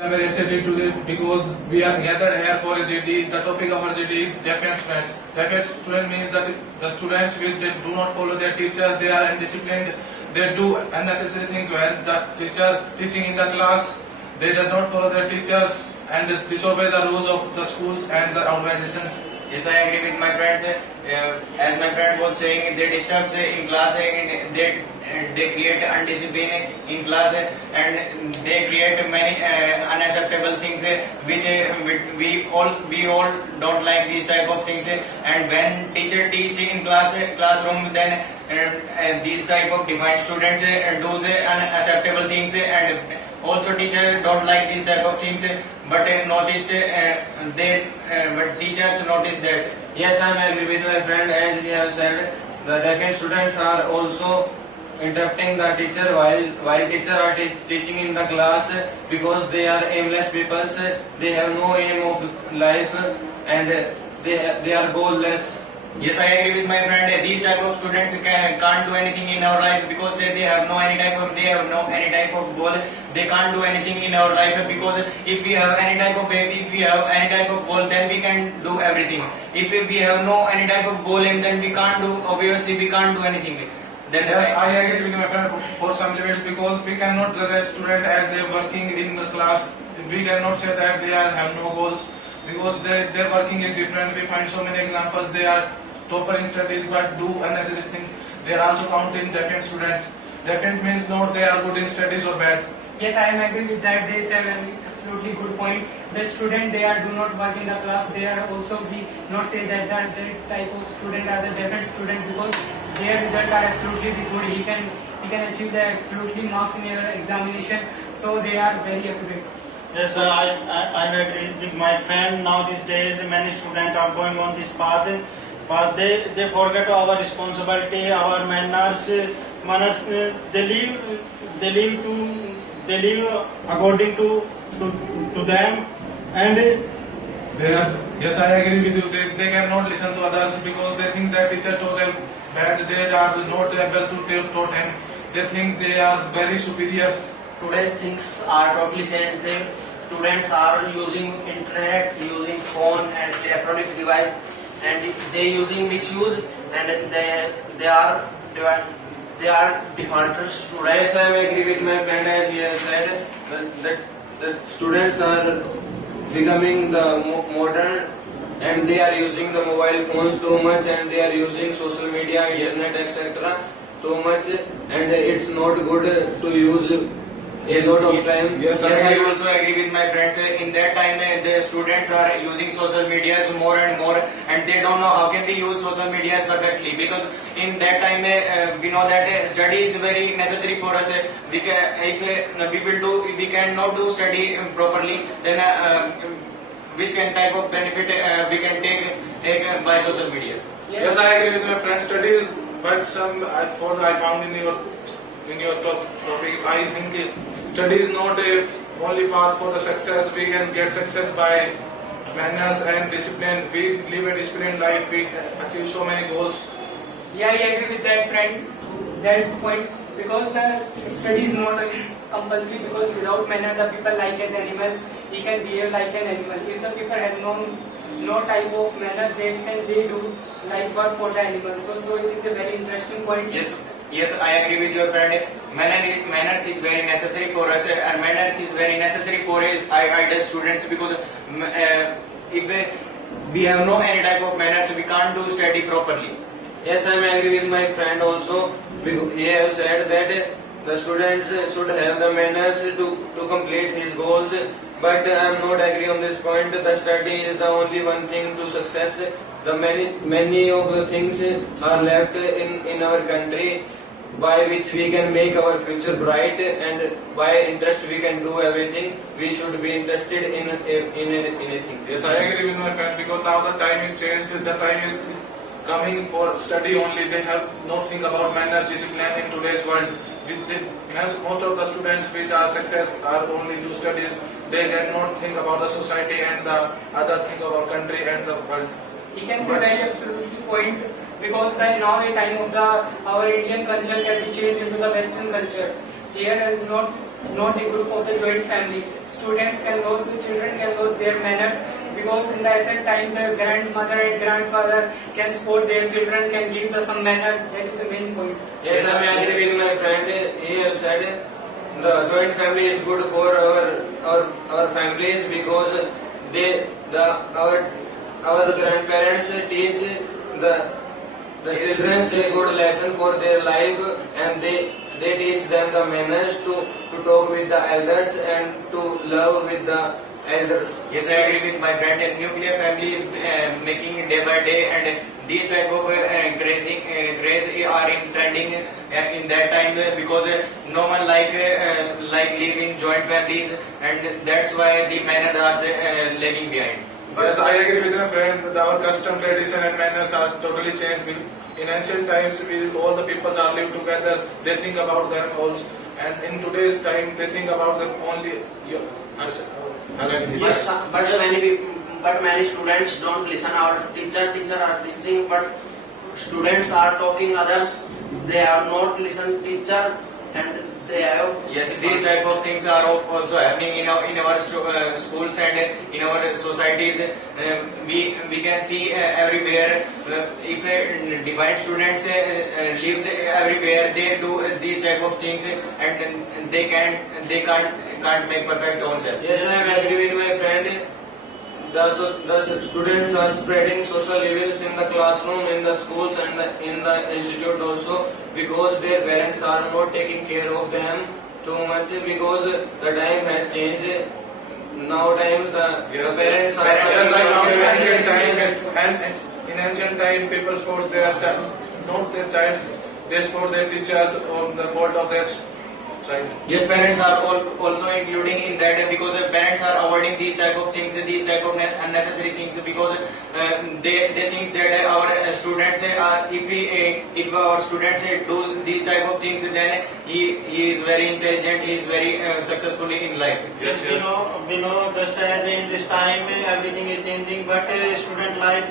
I'm very excited today because we are gathered here for a GD. The topic of our GD is defiant students. Defiant student means that the students which they do not follow their teachers, they are undisciplined, they do unnecessary things when the teacher teaching in the class, they does not follow their teachers and disobey the rules of the schools and the organizations. Yes, I agree with my friends. As my friend was saying, they disturb in class and they create undiscipline in class and they create many unacceptable things which we all don't like these type of things. And when teacher teach in classroom, then these type of defiant students do unacceptable things, and also teacher don't like these type of things, but noticed but teachers notice that. Yes, I am agree with my friend. As he has said, the defiant students are also interrupting the teacher while teacher are teaching in the class, because they are aimless people. They have no aim of life and they are goalless. Yes, I agree with my friend. These type of students can't do anything in our life because they have no any type of goal. They can't do anything in our life because if we have any type of goal, then we can do everything. If we have no any type of goal, and then we can't do anything. Then Yes, I agree with my friend for some limits because we cannot judge a student as they are working in the class. We cannot say that they have no goals because their working is different. We find so many examples. They are topper in studies but do unnecessary things. They are also counting defiant students. Defiant means not they are good in studies or bad. Yes, I am agree with that. They say an absolutely good point. The student do not work in the class. They are also not say that type of student are the defiant student because their results are absolutely good. He can achieve the absolutely marks in your examination. So they are very accurate. Yes, I agree with my friend. Now these days, many students are going on this path. But they forget our responsibility, our manners. They live according to them, and Yes, I agree with you. They cannot listen to others because they think that teacher taught them bad. They are not able to taught them. They think they are very superior. Today's things are totally changed. The students are using internet, using phone and electronic device, and they using misuse, and they are defaulters students. Yes, I am agree with my friend. As he has said, that the students are becoming the modern, and they are using the mobile phones too much, and they are using social media, internet, etc. too much, and it's not good to use a lot of time. Yes, I also agree with my friends. In that time, the students are using social medias more and more, and they don't know how can we use social medias perfectly. Because in that time, we know that study is very necessary for us. We cannot do study properly. Then, which type of benefit we can take by social medias? Yes, I agree with my friend. Studies, but I found in your topic, I think study is not a only path for the success. We can get success by manners and discipline. We live a disciplined life. We achieve so many goals. Yeah, I agree with that friend. That point because the study is not compulsory because without manner the people like as animal. He can behave like an animal. If the people has no type of manner, they do like work for the animal. So it is a very interesting point. Yes, I agree with your friend. Manners is very necessary for us, and manners is very necessary for idle students because if we have no any type of manners, we can't do study properly. Yes, I am agree with my friend also. He has said that the students should have the manners to complete his goals, but I am not agree on this point. The study is the only one thing to success. The many of the things are left in our country by which we can make our future bright, and by interest we can do everything. We should be interested in anything. Yes, I agree with my friend because now the time is changed. The time is coming for study only. They have no think about manners, discipline in today's world. Most of the students which are success are only do studies. They cannot think about the society and the other thing about country and the world. He can say very absolutely point because now a time of our Indian culture can be changed into the Western culture. Here not not a group of the joint family. Students can lose, children can lose their manners because in the asset time the grandmother and grandfather can support their children, can give the some manner. That is the main point. Yes, I agree with my friend. He has said the joint family is good for our families because our grandparents teach the children a good lesson for their life, and they teach them the manners to talk with the elders and to love with the elders. Yes, I agree with my friend. A nuclear family is making day by day, and these type of craze are in trending in that time because no one like live in joint families, and that's why the manners are lagging behind. Yes, I agree with my friend. Our custom, tradition, and manners are totally changed. In ancient times, all the peoples are live together. They think about them also, and in today's time, they think about them only. But many students don't listen. Our teacher are teaching, but students are talking others. They have not listened teacher, and they have. Yes, these type of things are also happening in our schools and in our societies. We can see everywhere. If defiant students lives everywhere, they do these type of things, and they can't make perfect themselves. Yes, I agree with my friend. The students are spreading social evils in the classroom, in the schools, and in the institute also because their parents are not taking care of them too much because the time has changed. Nowadays the parents are. Yes, I found in ancient time, and in ancient time, people support their not their child, they support their teachers on the fault of their child. Yes, parents are also including in that because parents are avoiding these type of things, these type of unnecessary things because they think that our students, if our students do these type of things, then he is very intelligent, he is very successfully in life. Yes, We yes. know just as in this time everything is changing, but student life,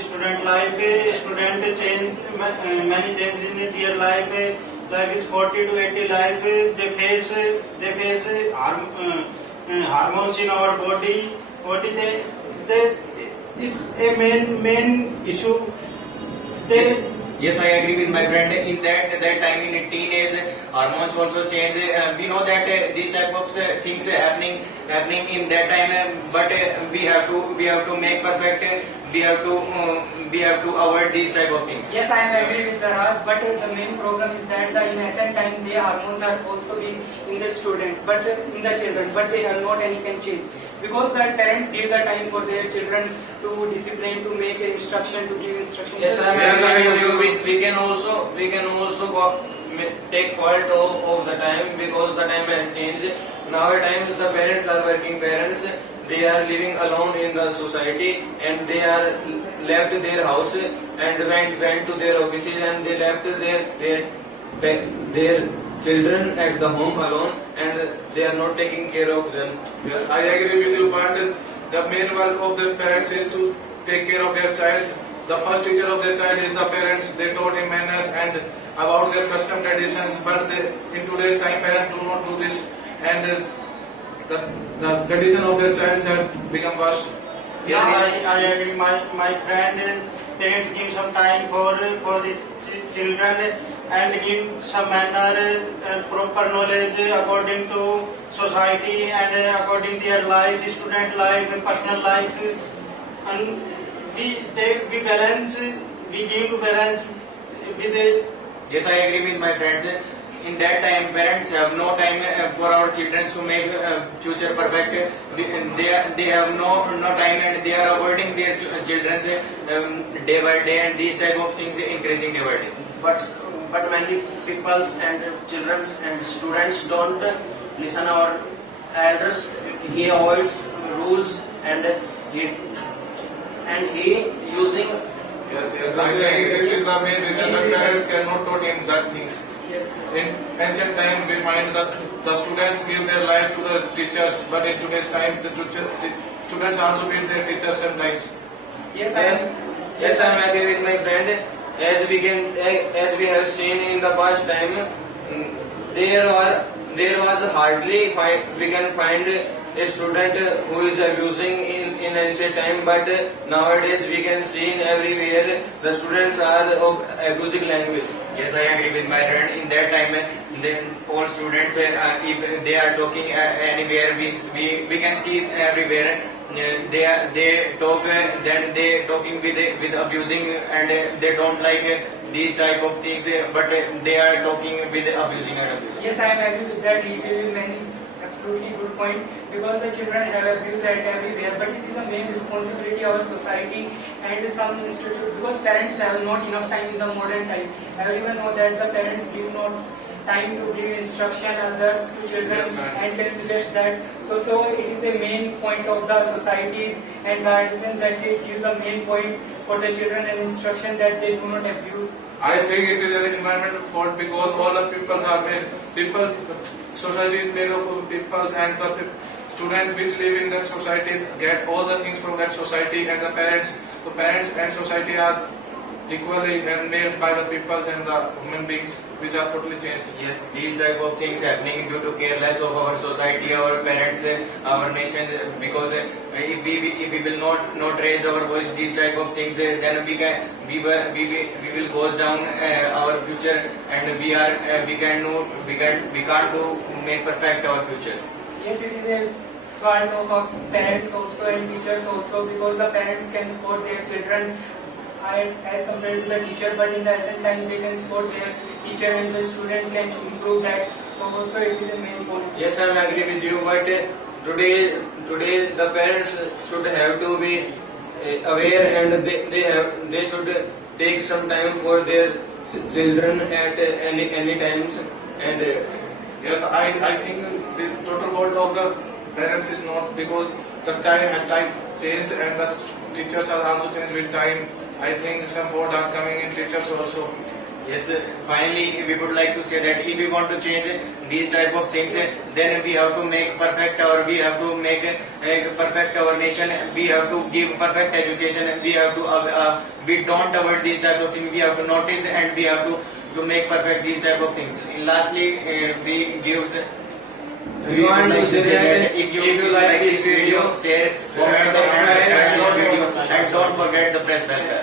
student change many changes in their life. Life is 40 to 80 life. They face hormones in our body. What is is a main issue. Yes, I agree with my friend. In that time in teenage, hormones also change. We know that these type of things happening in that time, but we have to make perfect. We have to avoid these type of things. Yes, I am agree with the Raj, but the main problem is that in ancient time the hormones are also in the students, but in the children, but they have not any can change because the parents give the time for their children to discipline, to make instruction, to give instruction. Yes, I Yes, I agree with agree. you. We can also take fault of the time because the time has changed. Nowadays the parents are working parents. They are living alone in the society and they are left their house and went to their offices and they left their children at the home alone and they are not taking care of them. Yes, I agree with you, but the main work of the parents is to take care of their child. The first teacher of their child is the parents. They taught him manners and about their custom traditions, but in today's time, parents do not do this, and the tradition of their child have become worse. Yes, I agree. My friend, parents give some time for the children and give some manner, proper knowledge according to society and according to their life, student life, personal life, and we give to balance with the. Yes, I agree with my friends. In that time, parents have no time for our children to make future perfect. They have no time and they are avoiding their children day by day, and these type of things increasing day by day. But many peoples and children and students don't listen our elders. He avoids rules and he using. Yes, I think this is the main reason that parents cannot taught him that things. Yes. In ancient time, we find that the students give their life to the teachers, but in today's time, the students also beat their teachers sometimes. Yes, Yes, I am agree with my friend. As we have seen in the past time, there was hardly we can find a student who is abusing in ancient time, but nowadays we can see in everywhere the students are of abusing language. Yes, I agree with my friend. In that time, then all students, if they are talking anywhere, we can see everywhere. They talk, then they talking with abusing, and they don't like these type of things, but they are talking with abusing and abusing. Yes, I am agree with that. He gave many absolutely good point, because the children have abuse at everywhere, but it is the main responsibility of our society and some institute, because parents have not enough time in the modern time. Everyone know that the parents give not time to give instruction others to children. Yes, ma'am. And can suggest that. So it is the main point of the societies and guardians that they give the main point for the children and instruction that they do not abuse. I think it is an environmental fault because all the peoples are made. People's society is made of peoples, and the student which live in that society get all the things from that society, and the parents and society are equally and made by the peoples and the human beings, which are totally changed. Yes, these type of things happening due to careless of our society, our parents, our nation. Because if we will not raise our voice, these type of things, then we will goes down our future, and we can't do make perfect our future. Yes, it is a fault of our parents also and teachers also, because the parents can support their children as compared to the teacher, but in the same time they can support their teacher and the student can improve that. So also it is a main point. Yes, I am agree with you, but today the parents should have to be aware, and they should take some time for their children at any times. And Yes, I think the total fault of the parents is not, because the time changed and the teachers are also changed with time. I think some fault are coming in teachers also. Yes, finally we would like to say that if we want to change these type of things, then we have to make perfect, or we have to make perfect our nation. We have to give perfect education. We have to we don't avoid these type of things. We have to notice, and we have to make perfect these type of things. And lastly, we give. we want to say that if you like this video, share, comment, subscribe this video, and don't forget the press bell.